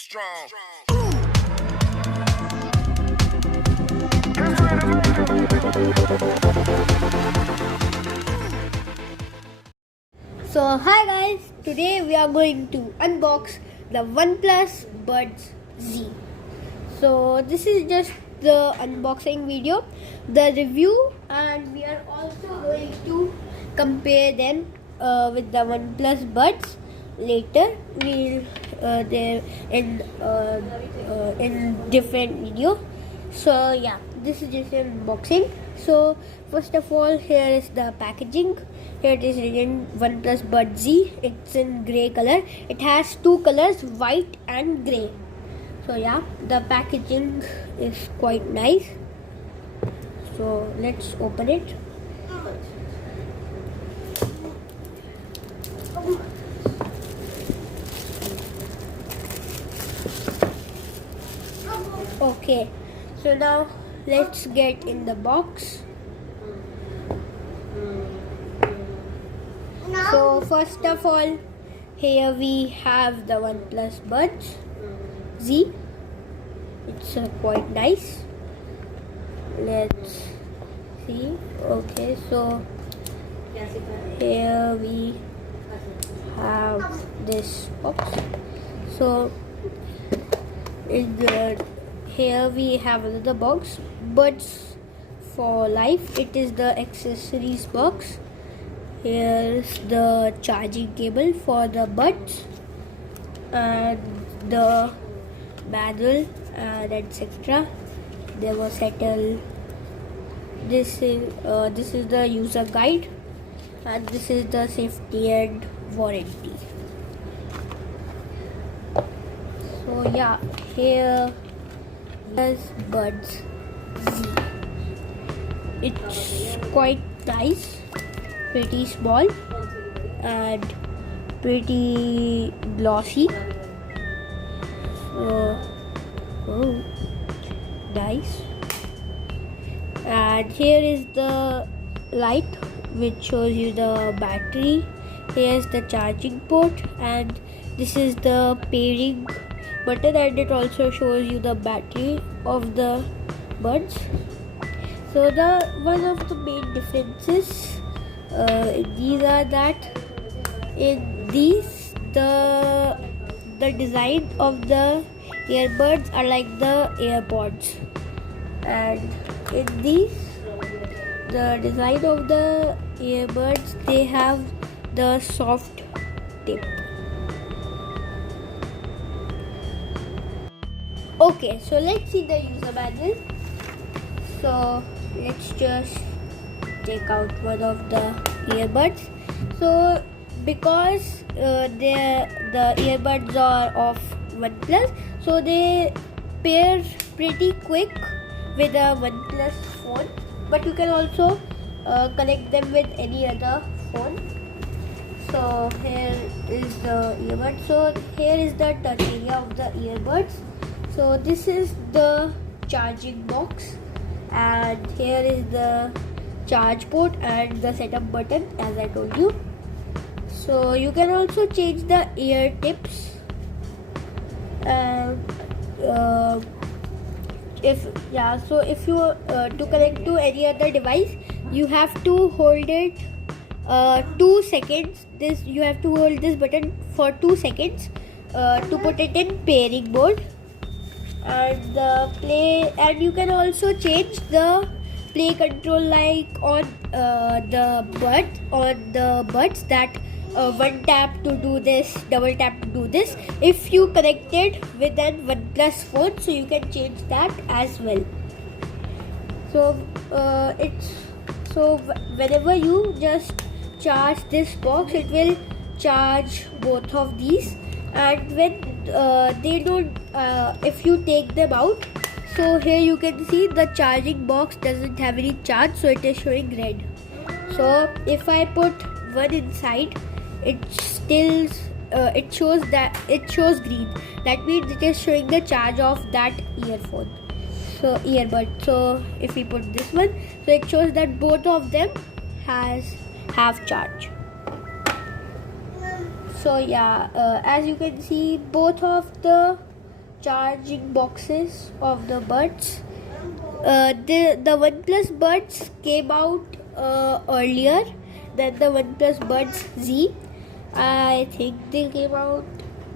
strong. So hi guys, today we are going to unbox the OnePlus Buds Z. So this is just the unboxing video, the review, and we are also going to compare them with the OnePlus Buds. Later we'll they're in different video. So yeah, this is just an unboxing. So first of all, here is the packaging. Here it is written OnePlus Buds Z. It's in grey color. It has two colors, white and grey. So yeah, the packaging is quite nice. So let's open it. Okay, so now let's get in the box. So first of all, here we have the OnePlus Buds Z. It's quite nice. Let's see. Okay, so here we have this box. So here we have another box, Buds for Life. It is the accessories box. Here's the charging cable for the buds and the manual and etc. They were settled. This is the user guide, and this is the safety and warranty. So yeah, here is Buds Z. It's quite nice, pretty small and pretty glossy. Oh, nice. And here is the light which shows you the battery. Here's the charging port, and this is the pairing button, and it also shows you the battery of the buds. So one of the main differences these are that in these the design of the earbuds are like the AirPods, and in these the design of the earbuds, they have the soft tip. Okay, so let's see the user manual. So let's just take out one of the earbuds. So because the earbuds are of OnePlus, so they pair pretty quick with a OnePlus phone, but you can also connect them with any other phone. So here is the earbud. So here is the touch area of the earbuds. So this is the charging box, and here is the charge port and the setup button, as I told you. So you can also change the ear tips. If you to connect to any other device, you have to hold it 2 seconds. You have to hold this button for 2 seconds to put it in pairing mode. And you can also change the play control, like on the buds that one tap to do this, double tap to do this. If you connect it with an OnePlus phone, so you can change that as well. So whenever you just charge this box, it will charge both of these, and when they don't if you take them out, so here you can see the charging box doesn't have any charge, so it is showing red. So if I put one inside, it shows green. That means it is showing the charge of that earbud. So if we put this one, so it shows that both of them have charge. So yeah, as you can see, both of the charging boxes of the buds. The OnePlus Buds came out earlier than the OnePlus Buds Z. I think they came out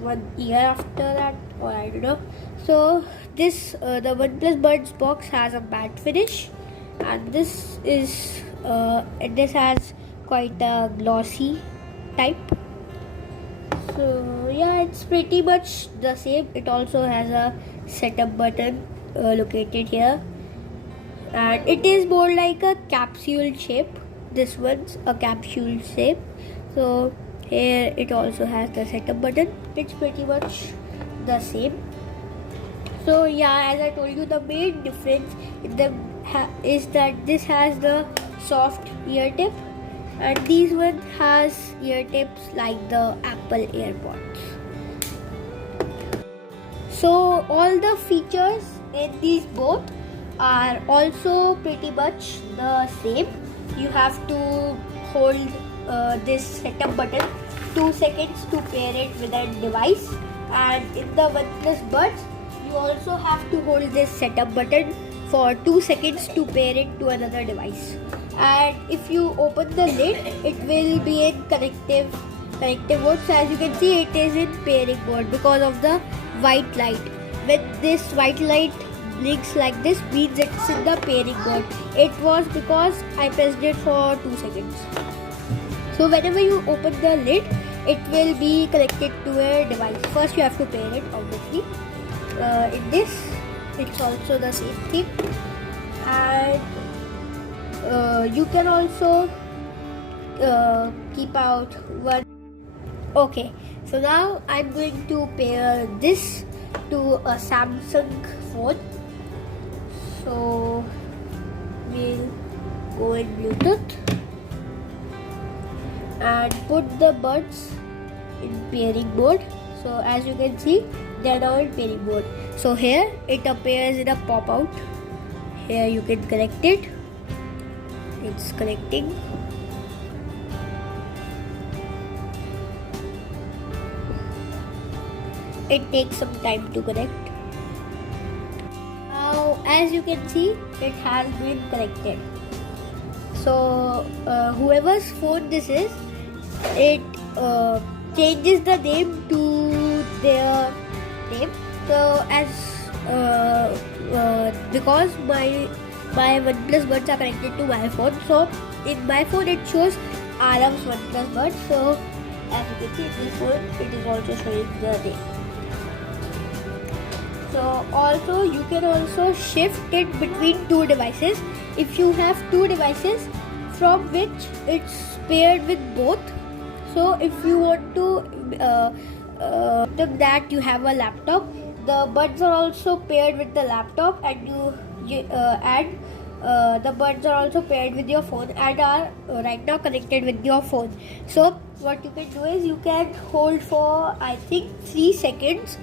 1 year after that, or I don't know. So this the OnePlus Buds box has a matte finish, and this has quite a glossy type. So yeah, it's pretty much the same. It also has a setup button located here, and it is more like a capsule shape. This one's a capsule shape. So here it also has the setup button. It's pretty much the same. So yeah, as I told you, the main difference is that this has the soft ear tip, and these one has ear tips like the Apple AirPods. So all the features in these both are also pretty much the same. You have to hold this setup button 2 seconds to pair it with a device, and in the OnePlus Buds you also have to hold this setup button for 2 seconds to pair it to another device. And if you open the lid, it will be in connective mode. So as you can see, it is in pairing mode because of the white light. When this white light blinks like this, means it's in the pairing mode. It was because I pressed it for 2 seconds. So whenever you open the lid, it will be connected to a device. First you have to pair it, obviously. In this, it's also the same thing. And you can also keep out one. Okay, so now I'm going to pair this to a Samsung phone. So we'll go in Bluetooth and put the buds in pairing mode. So as you can see, they are now in pairing mode. So here it appears in a pop-out. Here you can connect it. It's connecting. It takes some time to connect. Now as you can see, it has been connected. So whoever's phone this is, it changes the name to their name. So as because my OnePlus Buds are connected to my phone, so in my phone it shows Aram's OnePlus Buds. So as you can see, in this phone it is also showing the name. So also you can also shift it between two devices. If you have two devices from which it's paired with both, so if you want to that you have a laptop, the buds are also paired with the laptop, and the buds are also paired with your phone and are right now connected with your phone. So what you can do is you can hold for I think 3 seconds,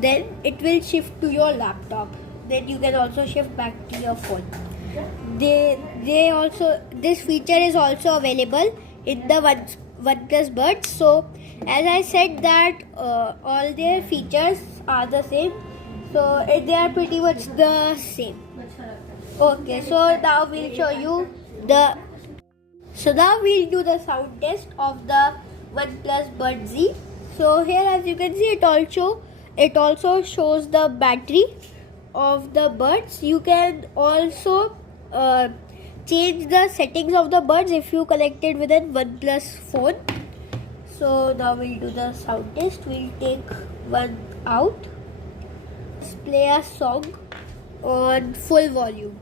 then it will shift to your laptop, then you can also shift back to your phone. They also, this feature is also available in the OnePlus Buds. So as I said that all their features are the same, so they are pretty much the same. Okay, so now we'll show you so now we'll do the sound test of the OnePlus Buds Z. So here as you can see, it also shows the battery of the buds. You can also change the settings of the buds if you connect it with a OnePlus phone. So now we'll do the sound test. We'll take one out. Let's play a song on full volume.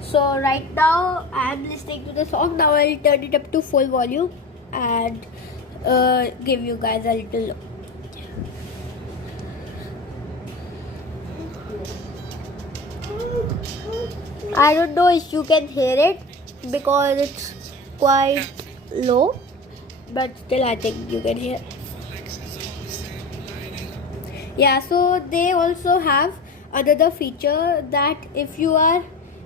So right now I am listening to the song. Now I'll turn it up to full volume and give you guys a little look. I don't know if you can hear it because it's quite low, but still I think you can hear. Yeah, so they also have another feature that if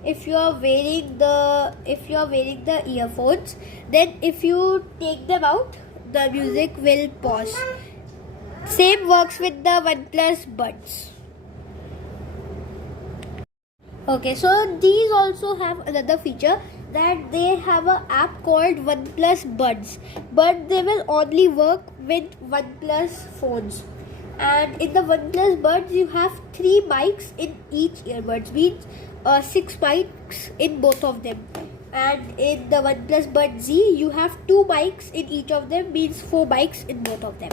if you are wearing the earphones, then if you take them out, the music will pause. Same works with the OnePlus Buds. Okay, so these also have another feature, that they have an app called OnePlus Buds, but they will only work with OnePlus phones. And in the OnePlus Buds, you have 3 mics in each earbuds, means 6 mics in both of them. And in the OnePlus Buds Z, you have 2 mics in each of them, means 4 mics in both of them.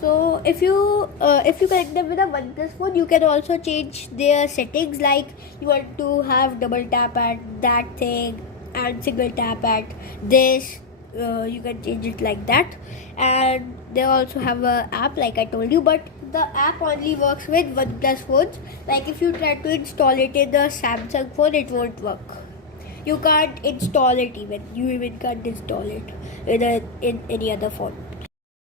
So if you connect them with a OnePlus phone, you can also change their settings, like you want to have double tap at that thing and single tap at this. You can change it like that. And they also have a app, like I told you, but the app only works with OnePlus phones. Like if you try to install it in the Samsung phone, it won't work. You can't install it even. You even can't install it in any other phone.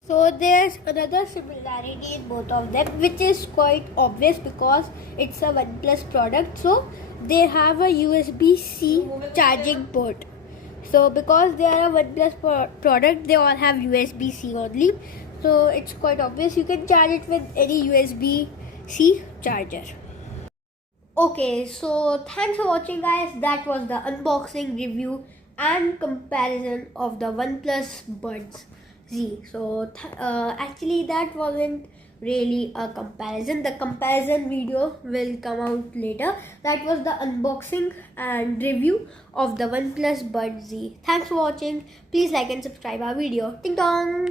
So there's another similarity in both of them, which is quite obvious because it's a OnePlus product. So they have a USB-C charging port. So because they are a OnePlus product, they all have USB-C only. So it's quite obvious. You can charge it with any USB-C charger. Okay, so thanks for watching, guys. That was the unboxing, review and comparison of the OnePlus Buds Z. So actually that wasn't really a comparison. The comparison video will come out later. That was the unboxing and review of the OnePlus Buds Z. Thanks for watching. Please like and subscribe our video. Ding dong!